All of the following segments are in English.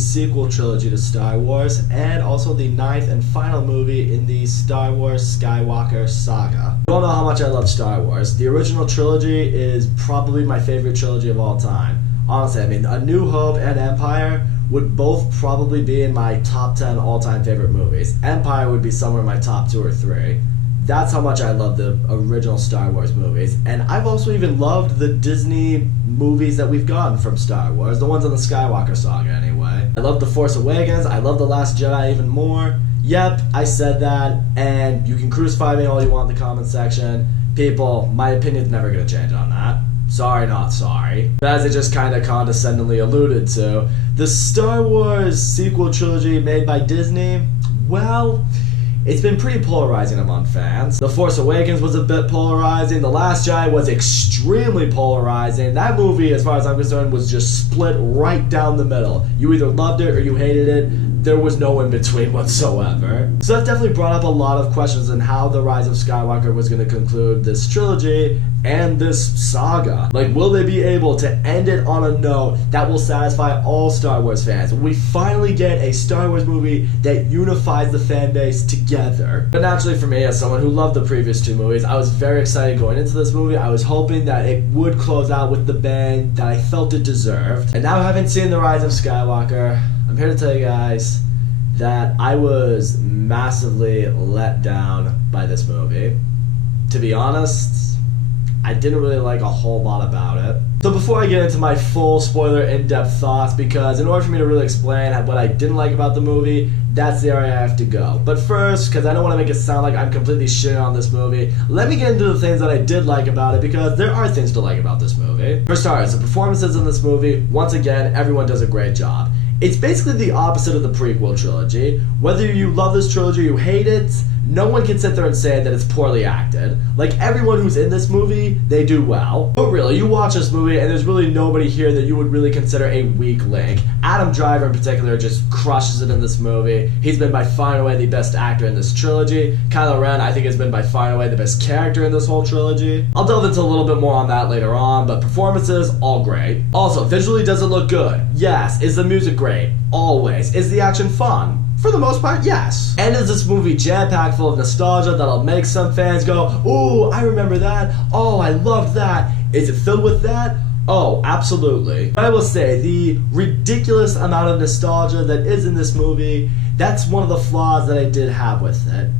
sequel trilogy to Star Wars, and also the 9th and final movie in the Star Wars Skywalker Saga. You all know how much I love Star Wars. The original trilogy is probably my favorite trilogy of all time. Honestly, I mean, A New Hope and Empire would both probably be in my top 10 all-time favorite movies. Empire would be somewhere in my top 2 or 3. That's how much I love the original Star Wars movies. And I've also even loved the Disney movies that we've gotten from Star Wars, the ones on the Skywalker Saga anyway. I love The Force Awakens, I love The Last Jedi even more. Yep, I said that, and you can crucify me all you want in the comment section. People, my opinion's never gonna change on that. Sorry, not sorry. But as I just kind of condescendingly alluded to, the Star Wars sequel trilogy made by Disney, well, it's been pretty polarizing among fans. The Force Awakens was a bit polarizing. The Last Jedi was extremely polarizing. That movie, as far as I'm concerned, was just split right down the middle. You either loved it or you hated it. There was no in between whatsoever. So that definitely brought up a lot of questions on how the Rise of Skywalker was going to conclude this trilogy and this saga. Like, will they be able to end it on a note that will satisfy all Star Wars fans? Will we finally get a Star Wars movie that unifies the fan base together? But naturally for me, as someone who loved the previous 2 movies, I was very excited going into this movie. I was hoping that it would close out with the bang that I felt it deserved. And now, having seen The Rise of Skywalker, I'm here to tell you guys that I was massively let down by this movie. To be honest, I didn't really like a whole lot about it. So before I get into my full spoiler in-depth thoughts, because in order for me to really explain what I didn't like about the movie, that's the area I have to go. But first, because I don't want to make it sound like I'm completely shitting on this movie, let me get into the things that I did like about it, because there are things to like about this movie. For starters, the performances in this movie, once again, everyone does a great job. It's basically the opposite of the prequel trilogy. Whether you love this trilogy or you hate it, no one can sit there and say that it's poorly acted. Like, everyone who's in this movie, they do well. But really, you watch this movie and there's really nobody here that you would really consider a weak link. Adam Driver in particular just crushes it in this movie. He's been by far and away the best actor in this trilogy. Kylo Ren, I think, has been by far and away the best character in this whole trilogy. I'll delve into a little bit more on that later on, but performances, all great. Also, visually, does it look good? Yes. Is the music great? Always. Is the action fun? For the most part, yes. And is this movie jam-packed full of nostalgia that'll make some fans go, ooh, I remember that. Oh, I loved that. Is it filled with that? Oh, absolutely. But I will say, the ridiculous amount of nostalgia that is in this movie, that's one of the flaws that I did have with it.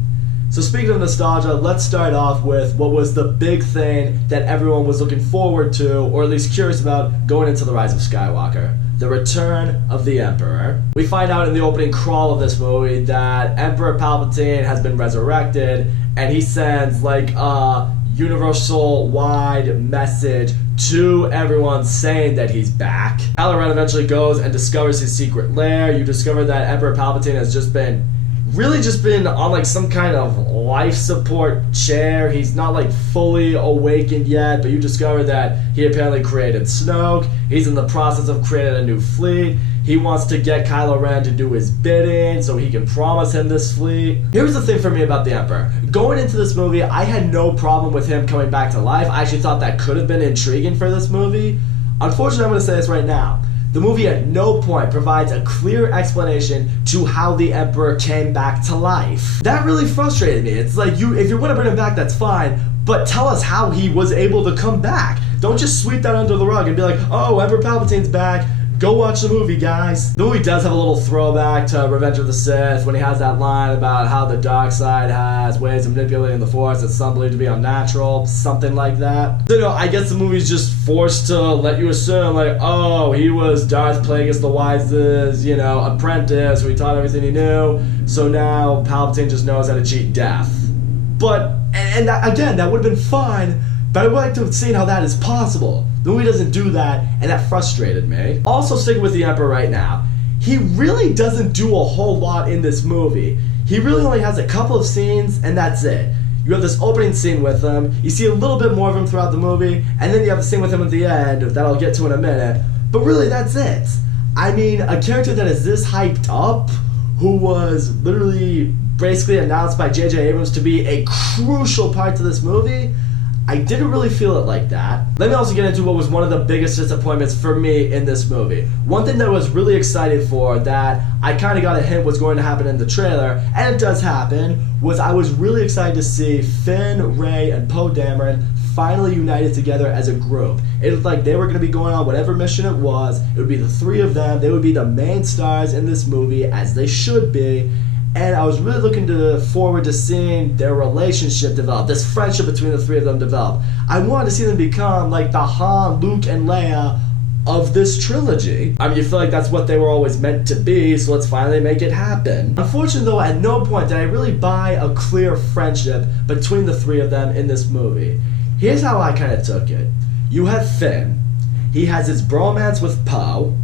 So speaking of nostalgia, let's start off with what was the big thing that everyone was looking forward to, or at least curious about, going into The Rise of Skywalker. The return of the Emperor. We find out in the opening crawl of this movie that Emperor Palpatine has been resurrected, and he sends like a universal-wide message to everyone saying that he's back. Kylo Ren eventually goes and discovers his secret lair. You discover that Emperor Palpatine has just been on like some kind of life support chair. He's not like fully awakened yet, but you discover that he apparently created Snoke. He's in the process of creating a new fleet. He wants to get Kylo Ren to do his bidding so he can promise him this fleet. Here's the thing for me about the Emperor. Going into this movie, I had no problem with him coming back to life. I actually thought that could have been intriguing for this movie. Unfortunately, I'm going to say this right now. The movie at no point provides a clear explanation to how the Emperor came back to life. That really frustrated me. It's like, if you're going to bring him back, that's fine, but tell us how he was able to come back. Don't just sweep that under the rug and be like, oh, Emperor Palpatine's back. Go watch the movie, guys. The movie does have a little throwback to Revenge of the Sith when he has that line about how the dark side has ways of manipulating the Force that some believe to be unnatural, something like that. So, I guess the movie's just forced to let you assume, like, oh, he was Darth Plagueis the Wise's, apprentice, who he taught everything he knew, so now Palpatine just knows how to cheat death. But, and that, again, that would have been fine, but I would like to have seen how that is possible. The movie doesn't do that, and that frustrated me. Also, sticking with the Emperor right now, he really doesn't do a whole lot in this movie. He really only has a couple of scenes, and that's it. You have this opening scene with him, you see a little bit more of him throughout the movie, and then you have a scene with him at the end that I'll get to in a minute. But really, that's it. I mean, a character that is this hyped up, who was literally basically announced by J.J. Abrams to be a crucial part to this movie, I didn't really feel it like that. Let me also get into what was one of the biggest disappointments for me in this movie. One thing that I was really excited for, that I kind of got a hint was going to happen in the trailer, and it does happen, was I was really excited to see Finn, Rey, and Poe Dameron finally united together as a group. It was like they were going to be going on whatever mission it was. It would be the three of them. They would be the main stars in this movie, as they should be. And I was really looking forward to seeing their relationship develop, this friendship between the three of them develop. I wanted to see them become like the Han, Luke, and Leia of this trilogy. I mean, you feel like that's what they were always meant to be, so let's finally make it happen. Unfortunately though, at no point did I really buy a clear friendship between the three of them in this movie. Here's how I kind of took it. You have Finn. He has his bromance with Poe,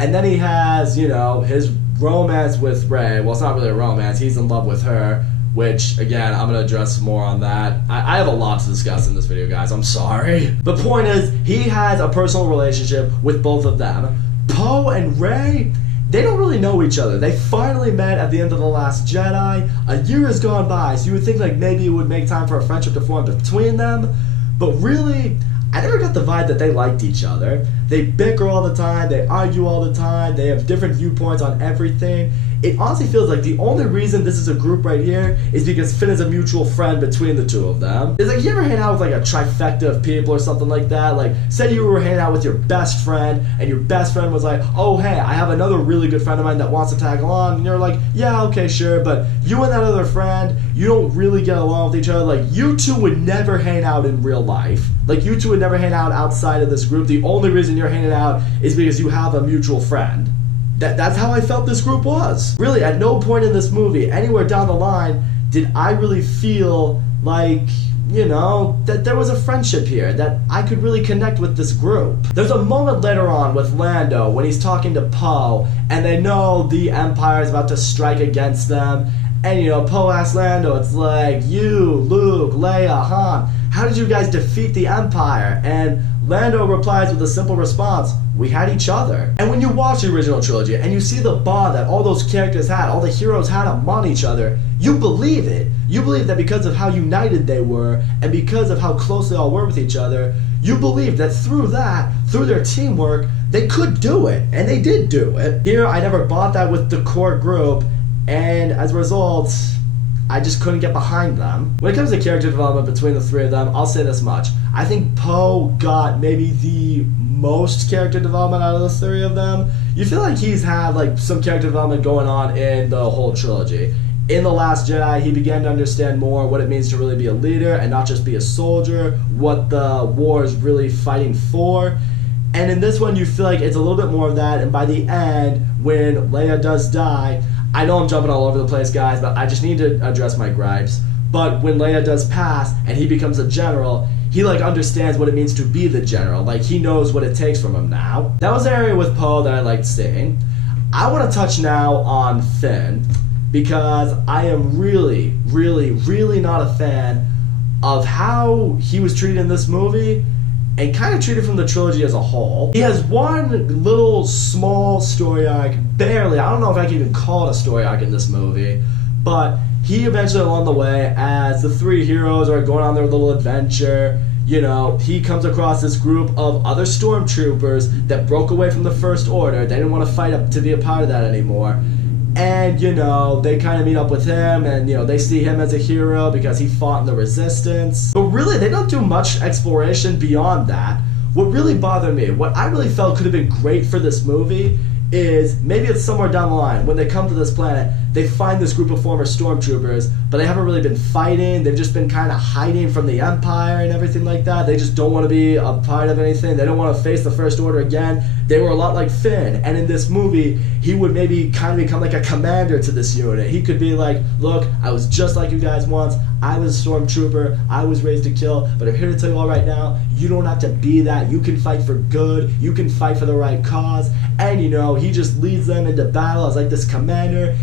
and then he has, you know, his romance with Rey. Well, it's not really a romance. He's in love with her, which, again, I'm going to address more on that. I have a lot to discuss in this video, guys. I'm sorry. The point is, he has a personal relationship with both of them. Poe and Rey, they don't really know each other. They finally met at the end of The Last Jedi. A year has gone by, so you would think like maybe it would make time for a friendship to form between them. But really, I never got the vibe that they liked each other. They bicker all the time, they argue all the time, they have different viewpoints on everything. It honestly feels like the only reason this is a group right here is because Finn is a mutual friend between the two of them. It's like, you ever hang out with like a trifecta of people or something like that? Like, say you were hanging out with your best friend, and your best friend was like, oh hey, I have another really good friend of mine that wants to tag along, and you're like, yeah, okay, sure, but you and that other friend, you don't really get along with each other. Like, you two would never hang out in real life. Like, you two would never hang out outside of this group. The only reason you're hanging out is because you have a mutual friend. That's how I felt this group was. Really, at no point in this movie, anywhere down the line, did I really feel like, you know, that there was a friendship here, that I could really connect with this group. There's a moment later on with Lando when he's talking to Poe, and they know the Empire is about to strike against them, and, you know, Poe asks Lando, it's like, you, Luke, Leia, Han, how did you guys defeat the Empire? And Lando replies with a simple response, we had each other. And when you watch the original trilogy and you see the bond that all those characters had, all the heroes had among each other, you believe it. You believe that because of how united they were and because of how close they all were with each other, you believe that through their teamwork, they could do it. And they did do it. Here, I never bought that with the core group, and as a result, I just couldn't get behind them. When it comes to character development between the three of them, I'll say this much. I think Poe got maybe the most character development out of the three of them. You feel like he's had like some character development going on in the whole trilogy. In The Last Jedi, he began to understand more what it means to really be a leader and not just be a soldier, what the war is really fighting for. And in this one, you feel like it's a little bit more of that, and by the end, when Leia does die, I know I'm jumping all over the place, guys, but I just need to address my gripes. But when Leia does pass and he becomes a general, he like understands what it means to be the general. Like, he knows what it takes from him now. That was an area with Poe that I liked seeing. I want to touch now on Finn, because I am really, really, really not a fan of how he was treated in this movie and kind of treated from the trilogy as a whole. He has one little small story arc, barely, I don't know if I can even call it a story arc in this movie, but he eventually along the way, as the three heroes are going on their little adventure, you know, he comes across this group of other stormtroopers that broke away from the First Order. They didn't want to fight up to be a part of that anymore. And, you know, they kind of meet up with him, and, you know, they see him as a hero because he fought in the Resistance. But really, they don't do much exploration beyond that. What really bothered me, what I really felt could have been great for this movie, is maybe it's somewhere down the line, when they come to this planet, they find this group of former stormtroopers, but they haven't really been fighting, they've just been kind of hiding from the Empire and everything like that. They just don't want to be a part of anything, they don't want to face the First Order again. They were a lot like Finn, and in this movie, he would maybe kind of become like a commander to this unit. He could be like, look, I was just like you guys once, I was a stormtrooper, I was raised to kill, but I'm here to tell you all right now, you don't have to be that. You can fight for good, you can fight for the right cause, and you know, he just leads them into battle as like this commander.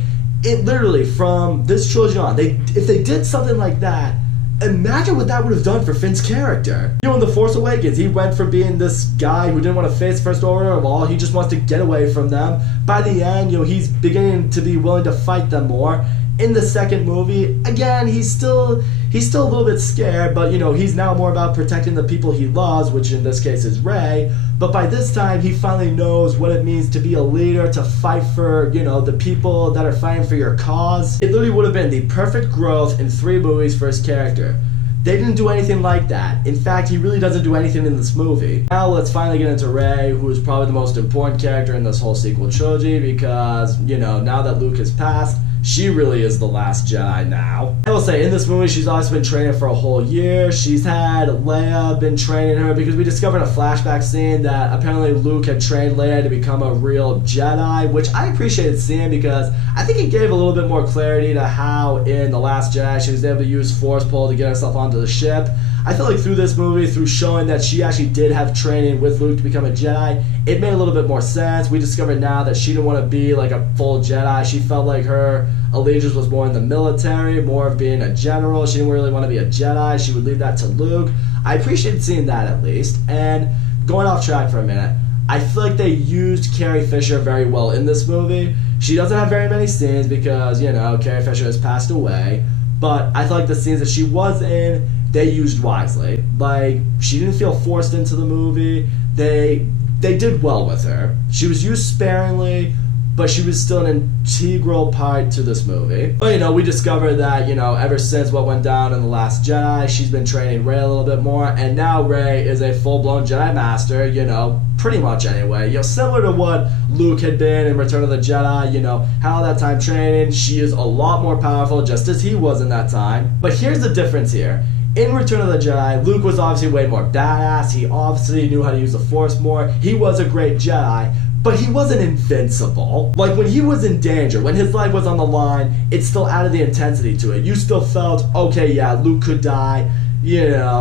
It literally, from this trilogy on, if they did something like that, imagine what that would have done for Finn's character. You know, in The Force Awakens, he went from being this guy who didn't want to face First Order at all, he just wants to get away from them. By the end, you know, he's beginning to be willing to fight them more. In the second movie, again, he's still a little bit scared, but he's now more about protecting the people he loves, which in this case is Rey. But by this time, he finally knows what it means to be a leader, to fight for, the people that are fighting for your cause. It literally would have been the perfect growth in 3 movies for his character. They didn't do anything like that. In fact, he really doesn't do anything in this movie. Now let's finally get into Rey, who is probably the most important character in this whole sequel trilogy because, now that Luke has passed, she really is the last Jedi now. I will say, in this movie, she's also been training for a whole year. She's had Leia been training her because we discovered in a flashback scene that apparently Luke had trained Leia to become a real Jedi, which I appreciated seeing because I think it gave a little bit more clarity to how in The Last Jedi she was able to use Force Pull to get herself onto the ship. I feel like through this movie, through showing that she actually did have training with Luke to become a Jedi, it made a little bit more sense. We discovered now that she didn't want to be like a full Jedi. She felt like her allegiance was more in the military, more of being a general. She didn't really want to be a Jedi. She would leave that to Luke. I appreciated seeing that at least. And going off track for a minute, I feel like they used Carrie Fisher very well in this movie. She doesn't have very many scenes because, Carrie Fisher has passed away. But I feel like the scenes that she was in, they used wisely. Like, she didn't feel forced into the movie. They did well with her. She was used sparingly, but she was still an integral part to this movie. But, we discovered that, ever since what went down in The Last Jedi, she's been training Rey a little bit more, and now Rey is a full-blown Jedi Master, pretty much anyway. Similar to what Luke had been in Return of the Jedi, how that time training, she is a lot more powerful, just as he was in that time. But here's the difference here. In Return of the Jedi, Luke was obviously way more badass. He obviously knew how to use the Force more. He was a great Jedi, but he wasn't invincible. Like, when he was in danger, when his life was on the line, it still added the intensity to it. You still felt, okay, yeah, Luke could die. You're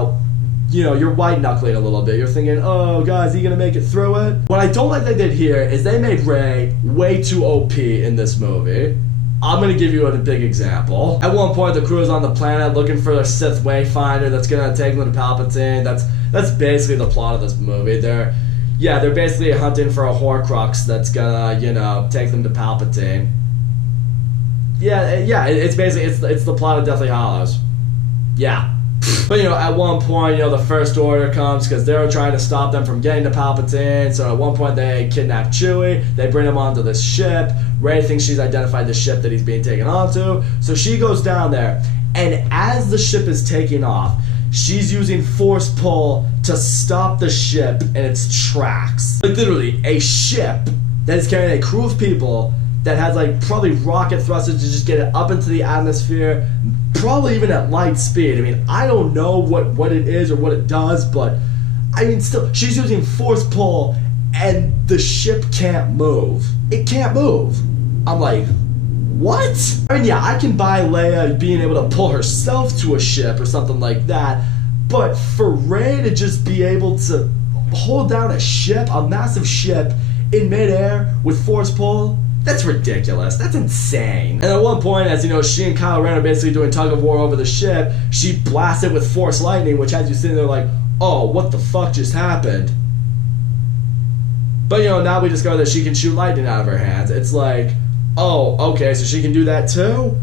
white-knuckling a little bit. You're thinking, oh, God, is he going to make it through it? What I don't like they did here is they made Rey way too OP in this movie. I'm going to give you a big example. At one point, the crew is on the planet looking for a Sith Wayfinder that's going to take them to Palpatine. That's basically the plot of this movie. They're basically hunting for a Horcrux that's going to, take them to Palpatine. It's basically, it's the plot of Deathly Hallows. Yeah. But, at one point, the First Order comes because they're trying to stop them from getting to Palpatine. So at one point, they kidnap Chewie. They bring him onto this ship. Rey thinks she's identified the ship that he's being taken onto. So she goes down there. And as the ship is taking off, she's using Force Pull to stop the ship in its tracks. Like, literally, a ship that is carrying a crew of people that has, probably rocket thrusters to just get it up into the atmosphere, probably even at light speed. I mean, I don't know what it is or what it does, but, still, she's using Force Pull, and the ship can't move. It can't move. I'm like, what? I can buy Leia being able to pull herself to a ship or something like that, but for Rey to just be able to hold down a ship, a massive ship, in midair with Force Pull, that's ridiculous. That's insane. And at one point, as she and Kylo Ren are basically doing tug of war over the ship, she blasts it with Force Lightning, which has you sitting there like, oh, what the fuck just happened? But now we discover that she can shoot lightning out of her hands. It's like, oh, okay, so she can do that too?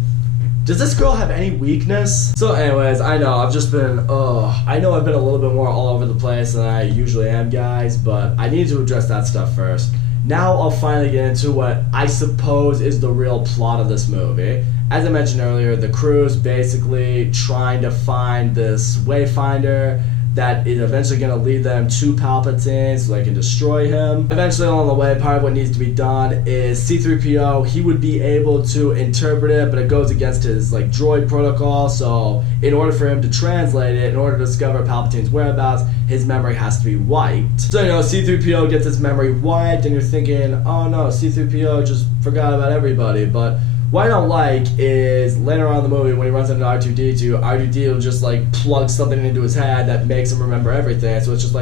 Does this girl have any weakness? So anyways, I know I've been a little bit more all over the place than I usually am, guys, but I need to address that stuff first. Now I'll finally get into what I suppose is the real plot of this movie. As I mentioned earlier, the crew's basically trying to find this Wayfinder that is eventually going to lead them to Palpatine so they can destroy him. Eventually along the way, part of what needs to be done is C-3PO, he would be able to interpret it, but it goes against his droid protocol, so in order for him to translate it, in order to discover Palpatine's whereabouts, his memory has to be wiped. So C-3PO gets his memory wiped, and you're thinking, oh no, C-3PO just forgot about everybody, but what I don't like is later on in the movie when he runs into R2-D2, R2-D2 will just plug something into his head that makes him remember everything. So it's just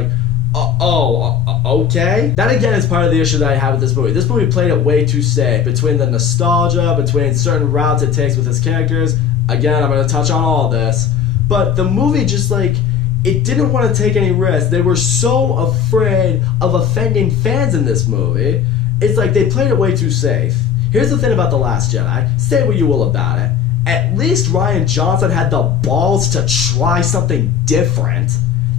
okay. That again is part of the issue that I have with this movie. This movie played it way too safe between the nostalgia, between certain routes it takes with his characters. Again, I'm going to touch on all of this. But the movie just it didn't want to take any risks. They were so afraid of offending fans in this movie. It's they played it way too safe. Here's the thing about The Last Jedi. Say what you will about it. At least Rian Johnson had the balls to try something different.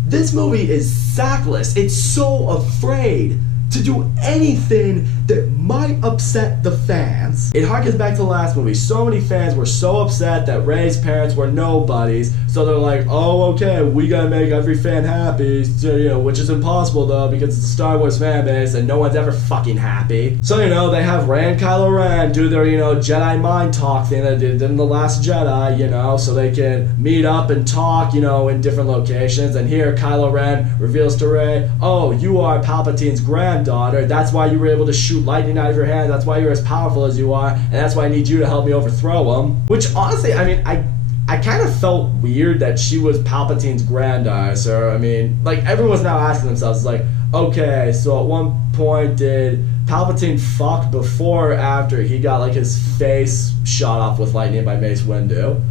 This movie is sackless. It's so afraid to do anything that might upset the fans. It harkens back to the last movie. So many fans were so upset that Rey's parents were nobodies, so they're like, oh, okay, we gotta make every fan happy, so, which is impossible though, because it's a Star Wars fan base and no one's ever fucking happy. So, they have Rey and Kylo Ren do their, Jedi mind talk thing that they did in The Last Jedi, so they can meet up and talk, in different locations. And here, Kylo Ren reveals to Rey, oh, you are Palpatine's granddaughter. That's why you were able to shoot lightning out of your hand. That's why you're as powerful as you are, and that's why I need you to help me overthrow him. Which honestly, I kind of felt weird that she was Palpatine's granddaughter. So everyone's now asking themselves, like, okay, so at one point did Palpatine fuck before or after he got his face shot off with lightning by Mace Windu?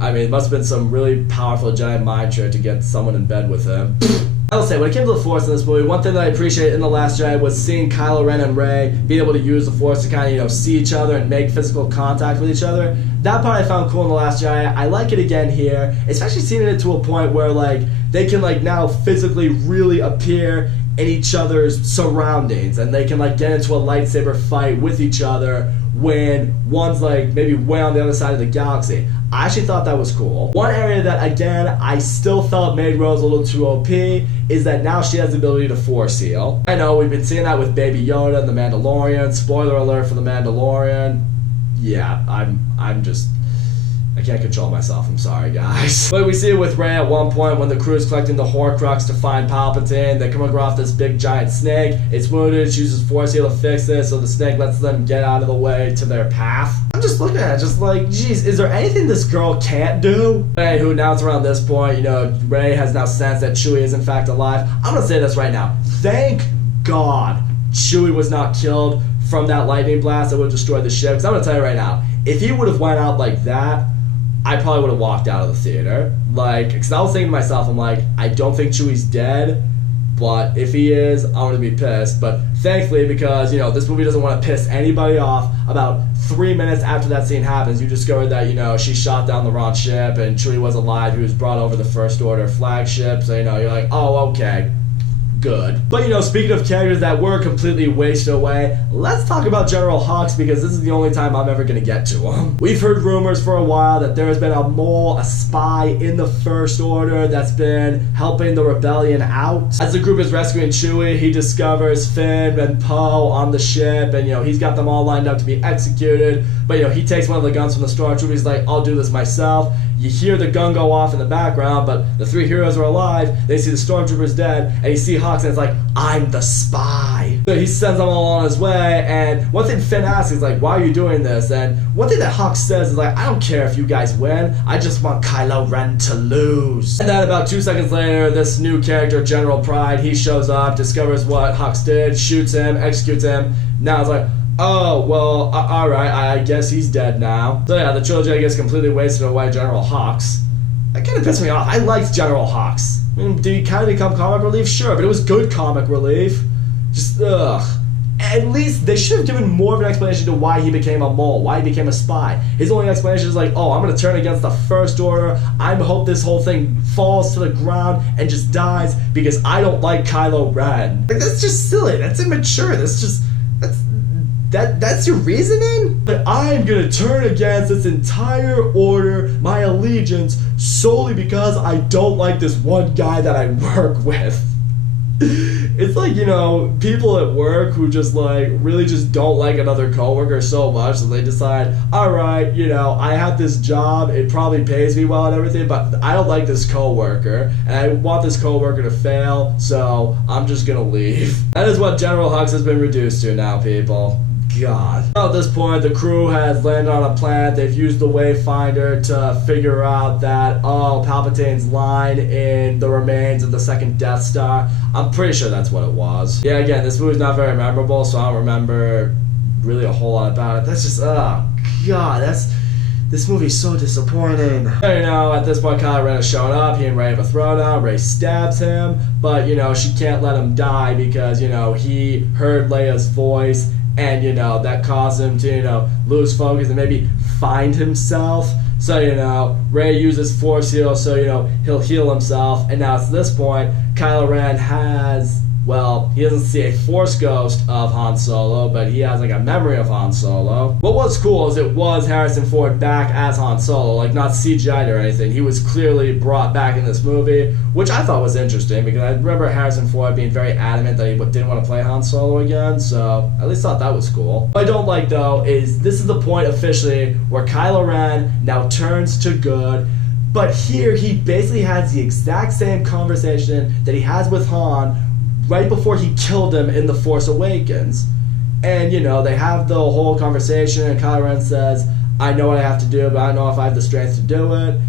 It must have been some really powerful Jedi mind trick to get someone in bed with him. I will say, when it came to the Force in this movie, one thing that I appreciated in The Last Jedi was seeing Kylo Ren and Rey being able to use the Force to kind of, see each other and make physical contact with each other. That part I found cool in The Last Jedi. I like it again here, especially seeing it to a point where, they can, now physically really appear in each other's surroundings, and they can, get into a lightsaber fight with each other when one's, maybe way on the other side of the galaxy. I actually thought that was cool. One area that, again, I still felt made Rose a little too OP is that now she has the ability to Force heal. I know, we've been seeing that with Baby Yoda and The Mandalorian. Spoiler alert for The Mandalorian. Yeah, I can't control myself, I'm sorry guys. But we see it with Rey at one point when the crew is collecting the Horcrux to find Palpatine. They come across this big giant snake. It's wounded, she uses Force heal to fix it, so the snake lets them get out of the way to their path. I'm just looking at it, just like, geez, is there anything this girl can't do? Rey, who announced around this point, Rey has now sensed that Chewie is in fact alive. I'm gonna say this right now. Thank God Chewie was not killed from that lightning blast that would have destroyed the ship. Because I'm gonna tell you right now, if he would have went out like that, I probably would have walked out of the theater. Because I was thinking to myself, I'm like, I don't think Chewie's dead, but if he is, I'm going to be pissed. But thankfully, because, this movie doesn't want to piss anybody off, about 3 minutes after that scene happens, you discover that, she shot down the wrong ship and Chewie was alive. He was brought over the First Order flagship, so, you're like, oh, okay. Good. But speaking of characters that were completely wasted away, let's talk about General Hux, because this is the only time I'm ever gonna get to him. We've heard rumors for a while that there has been a mole, a spy in the First Order that's been helping the rebellion out. As the group is rescuing Chewie, he discovers Finn and Poe on the ship, and he's got them all lined up to be executed. But he takes one of the guns from the stormtrooper. He's like, I'll do this myself. You hear the gun go off in the background, but the three heroes are alive. They see the stormtroopers dead, and you see Hux, and it's like, I'm the spy. So he sends them all on his way, and one thing Finn asks is like, why are you doing this? And one thing that Hux says is like, I don't care if you guys win, I just want Kylo Ren to lose. And then about 2 seconds later, this new character, General Pride, he shows up, discovers what Hux did, shoots him, executes him. Now it's like, oh, well, alright, I guess he's dead now. So yeah, the trilogy, I guess, completely wasted away General Hux. That kind of pissed me off. I liked General Hux. Did he kind of become comic relief? Sure, but it was good comic relief. Just, ugh. At least they should have given more of an explanation to why he became a mole, why he became a spy. His only explanation is like, oh, I'm going to turn against the First Order. I hope this whole thing falls to the ground and just dies because I don't like Kylo Ren. Like, that's just silly. That's immature. That's your reasoning? But I'm gonna turn against this entire order, my allegiance, solely because I don't like this one guy that I work with. It's like, people at work who just really just don't like another coworker so much that they decide, alright, I have this job, it probably pays me well and everything, but I don't like this coworker, and I want this coworker to fail, so I'm just gonna leave. That is what General Hux has been reduced to now, people. God. At this point, the crew has landed on a planet. They've used the Wayfinder to figure out that, oh, Palpatine's lying in the remains of the second Death Star. I'm pretty sure that's what it was. Yeah, again, this movie's not very memorable, so I don't remember really a whole lot about it. That's just, oh, God, this movie's so disappointing. At this point, Kylo Ren has shown up. He and Rey have a throwdown. Rey stabs him, but, she can't let him die because, he heard Leia's voice and that caused him to lose focus and maybe find himself. So Rey uses force heal, so he'll heal himself, and now at this point Kylo Ren has, well, he doesn't see a force ghost of Han Solo, but he has like a memory of Han Solo. What was cool is it was Harrison Ford back as Han Solo, like not CGI'd or anything. He was clearly brought back in this movie, which I thought was interesting because I remember Harrison Ford being very adamant that he didn't want to play Han Solo again, so I at least thought that was cool. What I don't like though is this is the point officially where Kylo Ren now turns to good, but here he basically has the exact same conversation that he has with Han right before he killed him in The Force Awakens. And, they have the whole conversation, and Kylo Ren says, I know what I have to do, but I don't know if I have the strength to do it.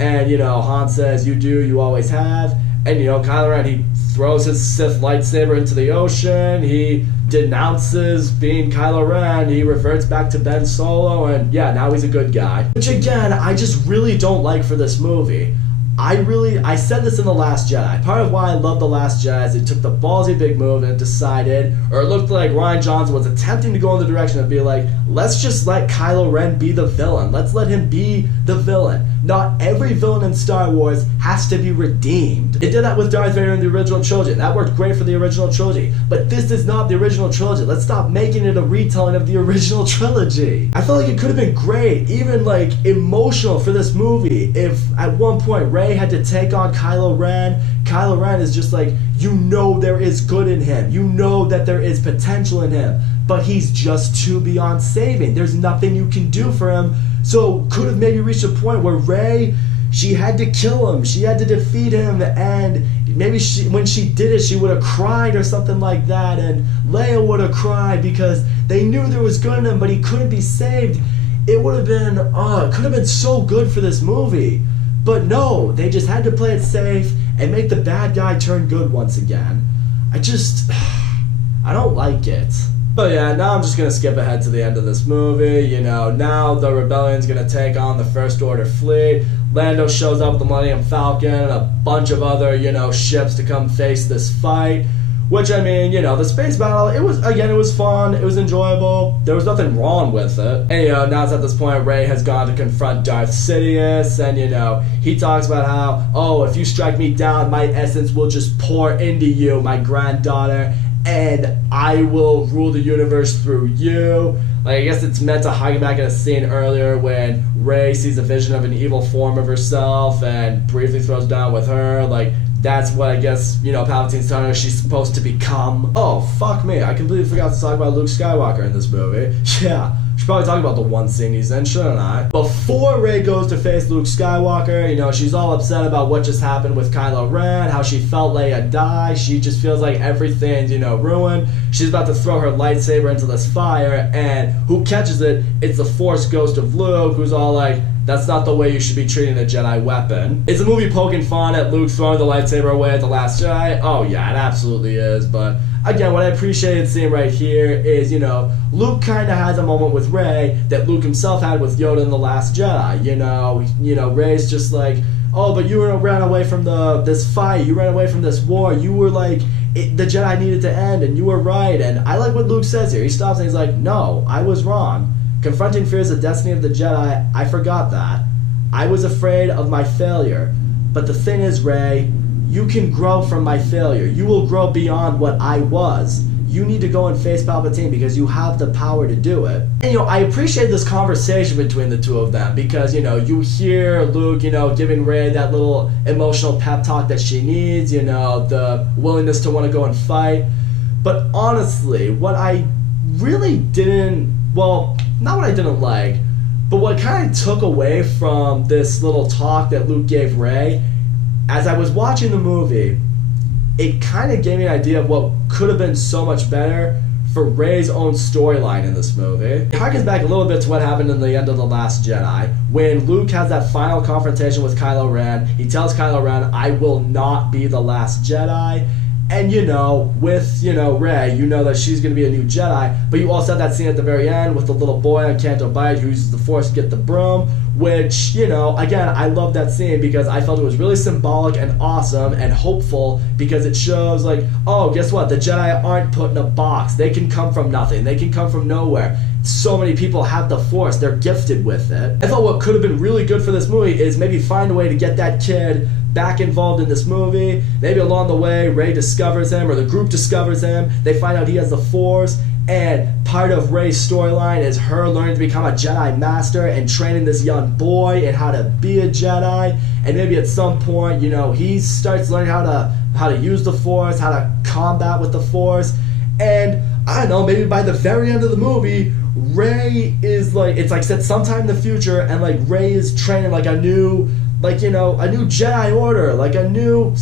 And, Han says, you do, you always have. And, Kylo Ren, he throws his Sith lightsaber into the ocean, he denounces being Kylo Ren, he reverts back to Ben Solo, and yeah, now he's a good guy. Which again, I just really don't like for this movie. I said this in The Last Jedi. Part of why I love The Last Jedi is it took the ballsy big move and it decided, or it looked like Rian Johnson was attempting to go in the direction of being like, let's just let Kylo Ren be the villain. Let's let him be the villain. Not every villain in Star Wars has to be redeemed. It did that with Darth Vader in the original trilogy. That worked great for the original trilogy. But this is not the original trilogy. Let's stop making it a retelling of the original trilogy. I felt like it could have been great, even like emotional for this movie, if at one point Rey had to take on Kylo Ren. Kylo Ren is just like, there is good in him. That there is potential in him. But he's just too beyond saving. There's nothing you can do for him. So could have maybe reached a point where Rey, she had to kill him. She had to defeat him. And maybe when she did it, she would have cried or something like that. And Leia would have cried because they knew there was good in him, but he couldn't be saved. It would have been, it could have been so good for this movie. But no, they just had to play it safe and make the bad guy turn good once again. I don't like it. But yeah, now I'm just going to skip ahead to the end of this movie. Now the rebellion's going to take on the First Order fleet. Lando shows up with the Millennium Falcon and a bunch of other, ships to come face this fight. Which, the space battle, it was fun, it was enjoyable, there was nothing wrong with it. And, now it's at this point, Rey has gone to confront Darth Sidious, and, he talks about how, if you strike me down, my essence will just pour into you, my granddaughter, and I will rule the universe through you. Like, I guess it's meant to harken back in a scene earlier when Rey sees a vision of an evil form of herself and briefly throws down with her, like, that's what I guess, Palpatine's telling her she's supposed to become. Oh, fuck me. I completely forgot to talk about Luke Skywalker in this movie. Yeah, should probably talk about the one scene he's in, shouldn't I? Before Rey goes to face Luke Skywalker, she's all upset about what just happened with Kylo Ren, how she felt Leia die. She just feels like everything's, ruined. She's about to throw her lightsaber into this fire, and who catches it? It's the Force ghost of Luke, who's all like, that's not the way you should be treating a Jedi weapon. Is the movie poking fun at Luke throwing the lightsaber away at The Last Jedi? Oh yeah, it absolutely is, but again, what I appreciated seeing right here is, Luke kind of has a moment with Rey that Luke himself had with Yoda in The Last Jedi. Rey's just like, oh, but you ran away from this fight, you ran away from this war, you were like, the Jedi needed to end, and you were right, and I like what Luke says here. He stops and he's like, no, I was wrong. Confronting fear is the destiny of the Jedi. I forgot that. I was afraid of my failure. But the thing is, Rey, you can grow from my failure. You will grow beyond what I was. You need to go and face Palpatine because you have the power to do it. And, I appreciate this conversation between the two of them because, you hear Luke, giving Rey that little emotional pep talk that she needs, the willingness to want to go and fight. But honestly, what I really didn't, not what I didn't like, but what kind of took away from this little talk that Luke gave Rey, as I was watching the movie, it kind of gave me an idea of what could have been so much better for Rey's own storyline in this movie. It harkens back a little bit to what happened in the end of The Last Jedi, when Luke has that final confrontation with Kylo Ren. He tells Kylo Ren, I will not be the last Jedi. And, you know, with, you know, Rey, you know that she's going to be a new Jedi, but you also have that scene at the very end with the little boy on Canto Bight who uses the Force to get the broom, which, you know, again, I love that scene because I felt it was really symbolic and awesome and hopeful because it shows, like, oh, guess what? The Jedi aren't put in a box. They can come from nothing. They can come from nowhere. So many people have the Force. They're gifted with it. I thought what could have been really good for this movie is maybe find a way to get that kid back involved in this movie. Maybe along the way, Rey discovers him, or the group discovers him. They find out he has the Force, and part of Rey's storyline is her learning to become a Jedi Master and training this young boy in how to be a Jedi. And maybe at some point, you know, he starts learning how to use the Force, how to combat with the Force. And I don't know, maybe by the very end of the movie, Rey is like, it's like set sometime in the future, and like Rey is training like a new, like, you know, a new Jedi Order, like a new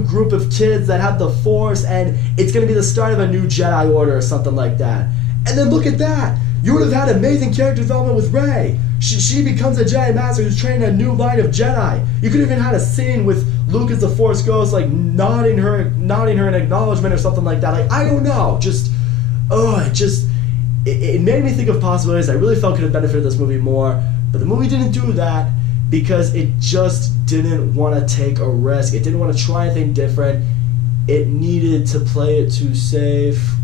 group of kids that have the Force, and it's gonna be the start of a new Jedi Order or something like that. And then look at that, you would have had amazing character development with Rey. She becomes a Jedi Master who's training a new line of Jedi. You could have even had a scene with Luke as the Force Ghost, like nodding her in acknowledgement or something like that. Like, I don't know, it made me think of possibilities I really felt could have benefited this movie more, but the movie didn't do that because it just didn't want to take a risk. It didn't want to try anything different. It needed to play it too safe.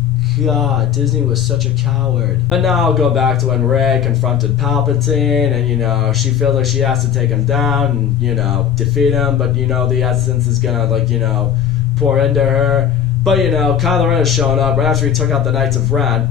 God, Disney was such a coward. But now I'll go back to when Rey confronted Palpatine, and, you know, she feels like she has to take him down and, you know, defeat him, but, you know, the essence is gonna, like, you know, pour into her. But, you know, Kylo Ren is showing up right after he took out the Knights of Ren.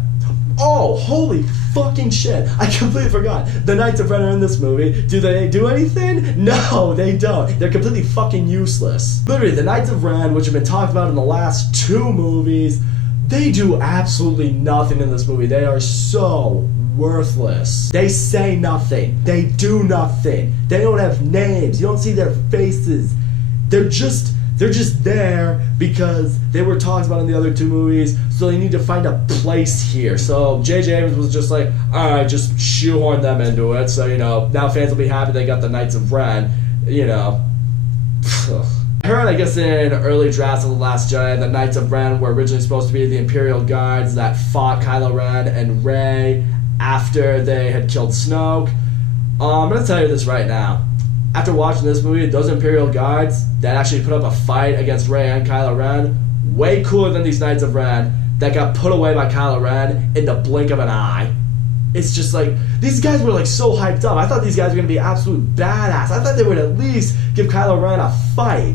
Oh, holy fucking shit. I completely forgot. The Knights of Ren are in this movie. Do they do anything? No, they don't. They're completely fucking useless. Literally, the Knights of Ren, which have been talked about in the last 2 movies, they do absolutely nothing in this movie. They are so worthless. They say nothing. They do nothing. They don't have names. You don't see their faces. They're just there because they were talked about in the other 2 movies, so they need to find a place here. So J.J. Abrams was just like, alright, just shoehorn them into it, so, you know, now fans will be happy they got the Knights of Ren, you know. I heard, I guess, in early drafts of The Last Jedi, the Knights of Ren were originally supposed to be the Imperial Guards that fought Kylo Ren and Rey after they had killed Snoke. I'm going to tell you this right now. After watching this movie, those Imperial Guards that actually put up a fight against Rey and Kylo Ren, way cooler than these Knights of Ren that got put away by Kylo Ren in the blink of an eye. It's just like, these guys were like so hyped up. I thought these guys were going to be absolute badass. I thought they would at least give Kylo Ren a fight.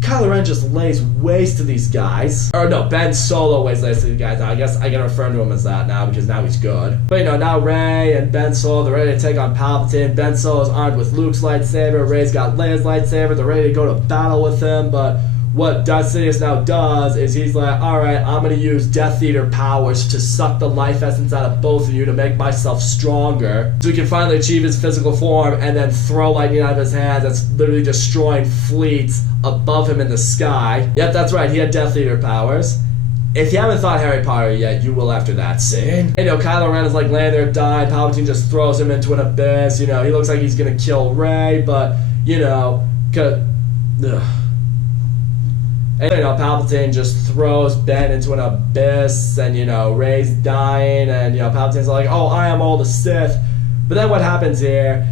Kylo Ren just lays waste to these guys. Or no, Ben Solo lays waste to these guys. I guess I can refer to him as that now because now he's good. But, you know, now Rey and Ben Solo, they're ready to take on Palpatine. Ben Solo's armed with Luke's lightsaber. Rey's got Leia's lightsaber. They're ready to go to battle with him. But what Darth Sidious now does is he's like, alright, I'm going to use Death Eater powers to suck the life essence out of both of you to make myself stronger. So he can finally achieve his physical form and then throw lightning out of his hands that's literally destroying fleets above him in the sky. Yep, that's right, he had Death Eater powers. If you haven't thought Harry Potter yet, you will after that scene. And, you know, Kylo Ren is like laying there dying. Palpatine just throws him into an abyss. You know, he looks like he's going to kill Rey, but, you know, and, you know, Palpatine just throws Ben into an abyss, and, you know, Rey's dying, and, you know, Palpatine's like, oh, I am all the Sith. But then what happens here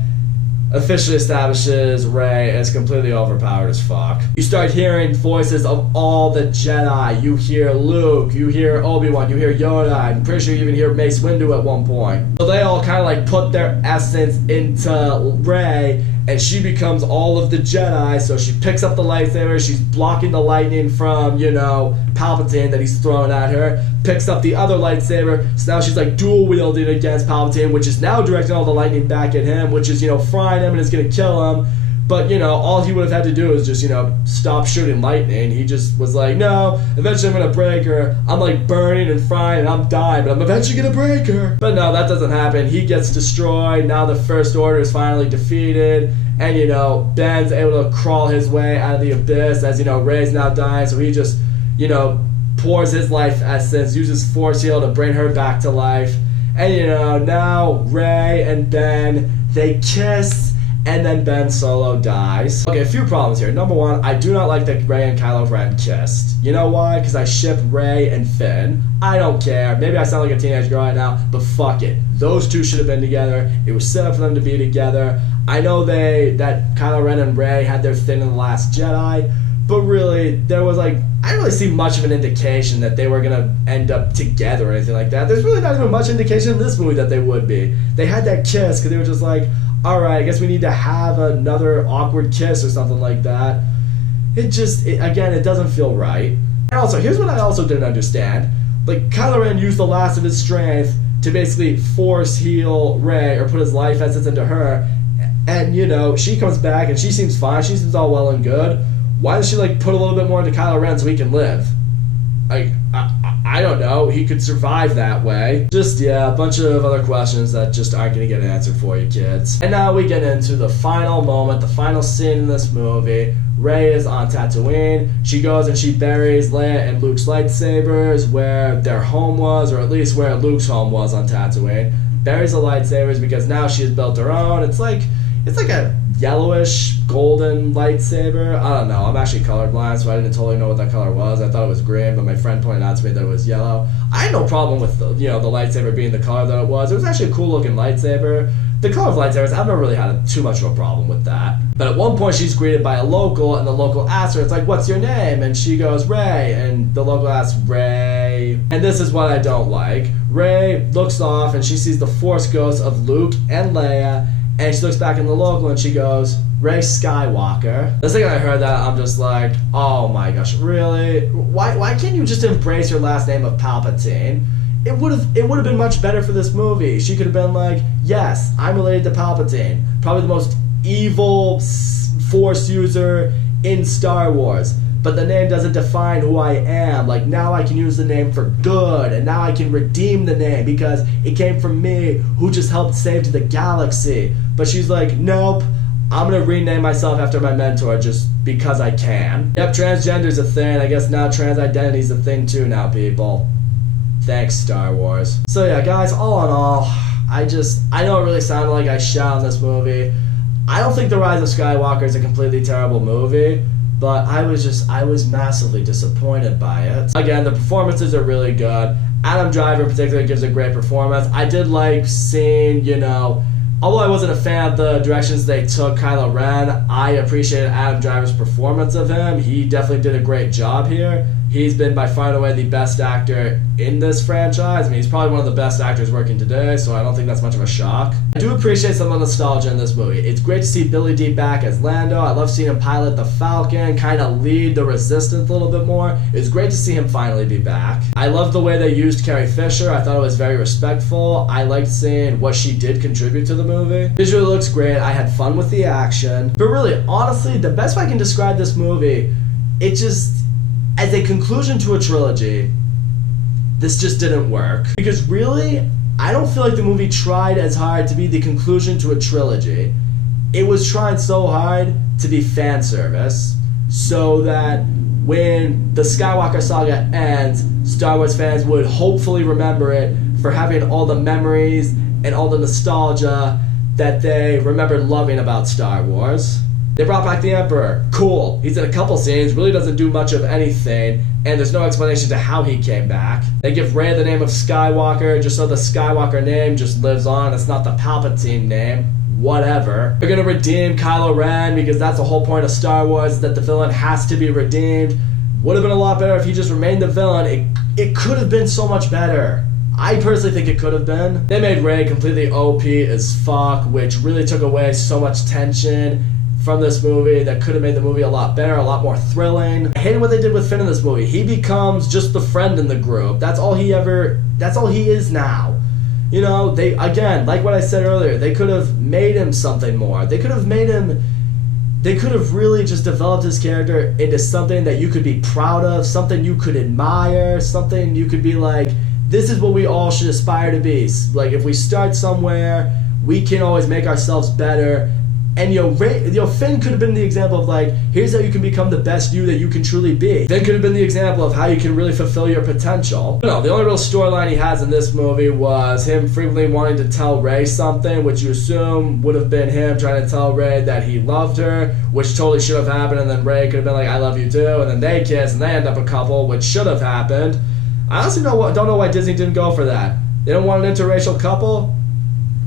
officially establishes Rey as completely overpowered as fuck. You start hearing voices of all the Jedi. You hear Luke, you hear Obi-Wan, you hear Yoda. I'm pretty sure you even hear Mace Windu at one point. So they all kind of like put their essence into Rey, and she becomes all of the Jedi. So she picks up the lightsaber, she's blocking the lightning from, you know, Palpatine that he's throwing at her, picks up the other lightsaber, so now she's like dual wielding against Palpatine, which is now directing all the lightning back at him, which is, you know, frying him and is gonna kill him. But, you know, all he would have had to do is just, you know, stop shooting lightning. He just was like, no, eventually I'm gonna break her. I'm like burning and frying and I'm dying, but I'm eventually gonna break her. But no, that doesn't happen. He gets destroyed. Now the First Order is finally defeated. And, you know, Ben's able to crawl his way out of the abyss as, you know, Rey's now dying. So he just, you know, pours his life essence, uses Force Heal to bring her back to life. And, you know, now Rey and Ben, they kiss, and then Ben Solo dies. Okay, a few problems here. Number one, I do not like that Rey and Kylo Ren kissed. You know why? Because I ship Rey and Finn. I don't care. Maybe I sound like a teenage girl right now, but fuck it. Those two should have been together. It was set up for them to be together. I know that Kylo Ren and Rey had their thing in The Last Jedi, but really, there was I didn't really see much of an indication that they were gonna end up together or anything like that. There's really not even much indication in this movie that they would be. They had that kiss because they were just like, alright, I guess we need to have another awkward kiss or something like that. Again, it doesn't feel right. And also, here's what I also didn't understand. Kylo Ren used the last of his strength to basically force heal Rey or put his life essence into her. And, she comes back and she seems fine. She seems all well and good. Why does she put a little bit more into Kylo Ren so he can live? I don't know. He could survive that way. A bunch of other questions that just aren't going to get answered for you, kids. And now we get into the final moment, the final scene in this movie. Rey is on Tatooine. She goes and she buries Leia and Luke's lightsabers where their home was, or at least where Luke's home was on Tatooine. Buries the lightsabers because now she has built her own. It's like a yellowish golden lightsaber. I don't know. I'm actually colorblind, so I didn't totally know what that color was. I thought it was green, but my friend pointed out to me that it was yellow. I had no problem with the lightsaber being the color that it was. It was actually a cool looking lightsaber. The color of lightsabers, I've never really had too much of a problem with that. But at one point she's greeted by a local, and the local asks her, it's like, what's your name? And she goes, Rey. And the local asks, Rey. And this is what I don't like. Rey looks off and she sees the Force ghosts of Luke and Leia. And she looks back in the local and she goes, Ray Skywalker. The second I heard that, I'm just like, oh my gosh, really? Why can't you just embrace your last name of Palpatine? It would have been much better for this movie. She could have been like, yes, I'm related to Palpatine. Probably the most evil Force user in Star Wars. But the name doesn't define who I am. Now I can use the name for good, and now I can redeem the name because it came from me who just helped save the galaxy. But she's like, nope, I'm gonna rename myself after my mentor just because I can. Yep, transgender's a thing. I guess now trans identity's a thing too now, people. Thanks, Star Wars. So yeah, guys, all in all, I know it really sounded like I shot on this movie. I don't think The Rise of Skywalker is a completely terrible movie. But I was massively disappointed by it. Again, the performances are really good. Adam Driver in particular gives a great performance. I did like seeing, although I wasn't a fan of the directions they took Kylo Ren, I appreciated Adam Driver's performance of him. He definitely did a great job here. He's been by far and away the best actor in this franchise. I mean, he's probably one of the best actors working today, so I don't think that's much of a shock. I do appreciate some of the nostalgia in this movie. It's great to see Billy Dee back as Lando. I love seeing him pilot the Falcon, kind of lead the Resistance a little bit more. It's great to see him finally be back. I love the way they used Carrie Fisher. I thought it was very respectful. I liked seeing what she did contribute to the movie. Visually looks great. I had fun with the action. But really, honestly, the best way I can describe this movie, as a conclusion to a trilogy, this just didn't work. Because really, I don't feel like the movie tried as hard to be the conclusion to a trilogy. It was trying so hard to be fan service, so that when the Skywalker Saga ends, Star Wars fans would hopefully remember it for having all the memories and all the nostalgia that they remembered loving about Star Wars. They brought back the Emperor. Cool. He's in a couple scenes, really doesn't do much of anything, and there's no explanation to how he came back. They give Rey the name of Skywalker just so the Skywalker name just lives on. It's not the Palpatine name. Whatever. They're gonna redeem Kylo Ren because that's the whole point of Star Wars, that the villain has to be redeemed. Would have been a lot better if he just remained the villain. It could have been so much better. I personally think it could have been. They made Rey completely OP as fuck, which really took away so much tension from this movie that could have made the movie a lot better, a lot more thrilling. I hated what they did with Finn in this movie. He becomes just the friend in the group. That's all he is now. They, again, like what I said earlier, they could have made him something more. They could have really just developed his character into something that you could be proud of, something you could admire, something you could be like, this is what we all should aspire to be. Like, if we start somewhere, we can always make ourselves better And Finn could have been the example of like, here's how you can become the best you that you can truly be. Finn could have been the example of how you can really fulfill your potential. No, the only real storyline he has in this movie was him frequently wanting to tell Rey something, which you assume would have been him trying to tell Rey that he loved her, which totally should have happened, and then Rey could have been like, I love you too, and then they kiss and they end up a couple, which should have happened. I honestly don't know why Disney didn't go for that. They don't want an interracial couple?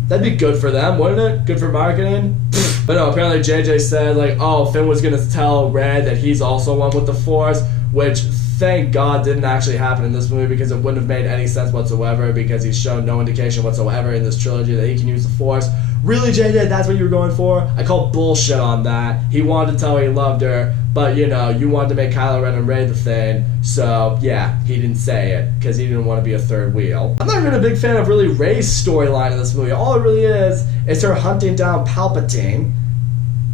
That'd be good for them, wouldn't it? Good for marketing? But no, apparently JJ said, like, oh, Finn was going to tell Red that he's also one with the Force, which, thank God, didn't actually happen in this movie because it wouldn't have made any sense whatsoever because he's shown no indication whatsoever in this trilogy that he can use the Force. Really, JJ, that's what you were going for? I call bullshit on that. He wanted to tell her he loved her, but, you know, you wanted to make Kylo Ren and Rey the thing, so, yeah, he didn't say it because he didn't want to be a third wheel. I'm not even a big fan of really Rey's storyline in this movie. All it really is her hunting down Palpatine.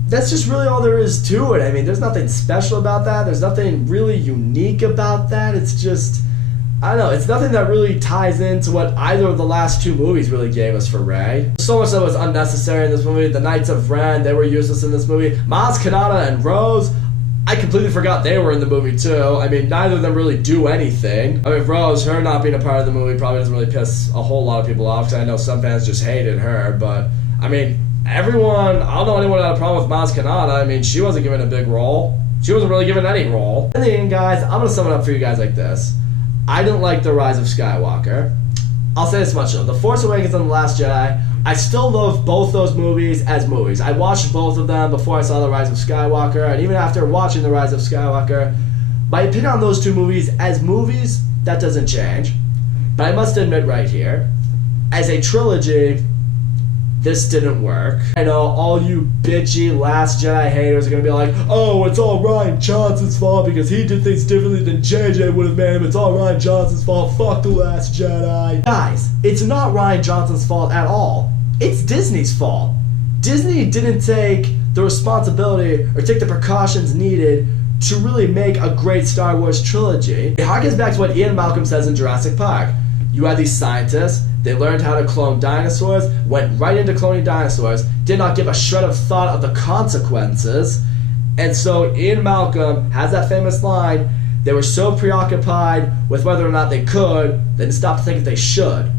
That's just really all there is to it. I mean, there's nothing special about that. There's nothing really unique about that. It's just, I don't know, it's nothing that really ties into what either of the last two movies really gave us for Rey. So much that was unnecessary in this movie. The Knights of Ren, they were useless in this movie. Maz Kanata and Rose, I completely forgot they were in the movie too. I mean, neither of them really do anything. I mean, Rose, her not being a part of the movie probably doesn't really piss a whole lot of people off because I know some fans just hated her, but I mean, everyone, I don't know anyone who had a problem with Maz Kanata. I mean, she wasn't given a big role. She wasn't really given any role. In the end, guys, I'm going to sum it up for you guys like this. I didn't like The Rise of Skywalker. I'll say this much though. The Force Awakens and The Last Jedi, I still love both those movies as movies. I watched both of them before I saw The Rise of Skywalker, and even after watching The Rise of Skywalker, my opinion on those two movies as movies, that doesn't change. But I must admit right here, as a trilogy, this didn't work. I know all you bitchy Last Jedi haters are gonna be like, oh, it's all Rian Johnson's fault because he did things differently than JJ would have made him. It's all Rian Johnson's fault. Fuck The Last Jedi. Guys, it's not Rian Johnson's fault at all. It's Disney's fault. Disney didn't take the responsibility or take the precautions needed to really make a great Star Wars trilogy. It harkens back to what Ian Malcolm says in Jurassic Park. You had these scientists, they learned how to clone dinosaurs, went right into cloning dinosaurs, did not give a shred of thought of the consequences, and so Ian Malcolm has that famous line, they were so preoccupied with whether or not they could, they didn't stop to think if they should.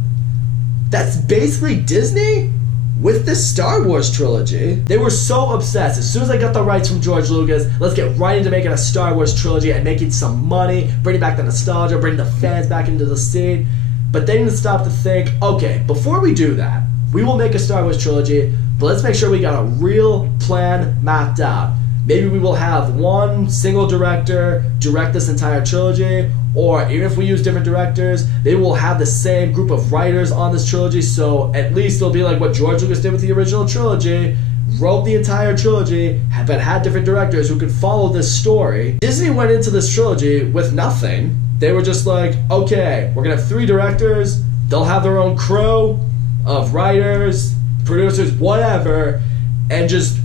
That's basically Disney with this Star Wars trilogy. They were so obsessed. As soon as they got the rights from George Lucas, let's get right into making a Star Wars trilogy and making some money, bringing back the nostalgia, bringing the fans back into the scene. But they didn't stop to think, okay, before we do that, we will make a Star Wars trilogy, but let's make sure we got a real plan mapped out. Maybe we will have one single director direct this entire trilogy, or even if we use different directors, they will have the same group of writers on this trilogy, so at least it'll be like what George Lucas did with the original trilogy, wrote the entire trilogy, but had different directors who could follow this story. Disney went into this trilogy with nothing. They were just like, okay, we're gonna have 3 directors, they'll have their own crew of writers, producers, whatever, and just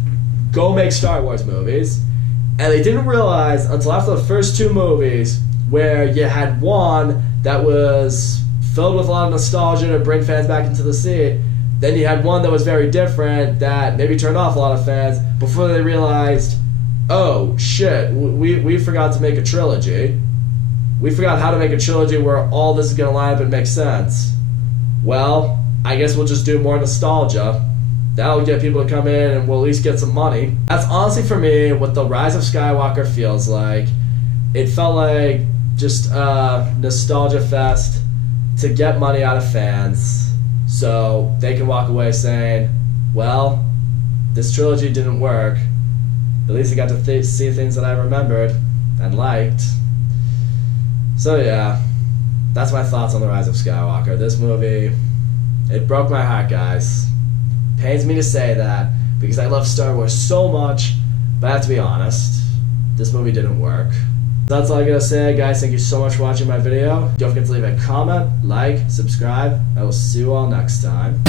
go make Star Wars movies. And they didn't realize until after the first 2 movies where you had one that was filled with a lot of nostalgia to bring fans back into the seat, then you had one that was very different that maybe turned off a lot of fans before they realized, oh shit, we forgot to make a trilogy. We forgot how to make a trilogy where all this is going to line up and make sense. Well, I guess we'll just do more nostalgia. That'll get people to come in and we'll at least get some money. That's honestly for me what The Rise of Skywalker feels like. It felt like just a nostalgia fest to get money out of fans so they can walk away saying, well, this trilogy didn't work. At least I got to see things that I remembered and liked. So yeah, that's my thoughts on The Rise of Skywalker. This movie, it broke my heart, guys. Pains me to say that because I love Star Wars so much, but I have to be honest, this movie didn't work. That's all I gotta say, guys. Thank you so much for watching my video. Don't forget to leave a comment, like, subscribe. I will see you all next time.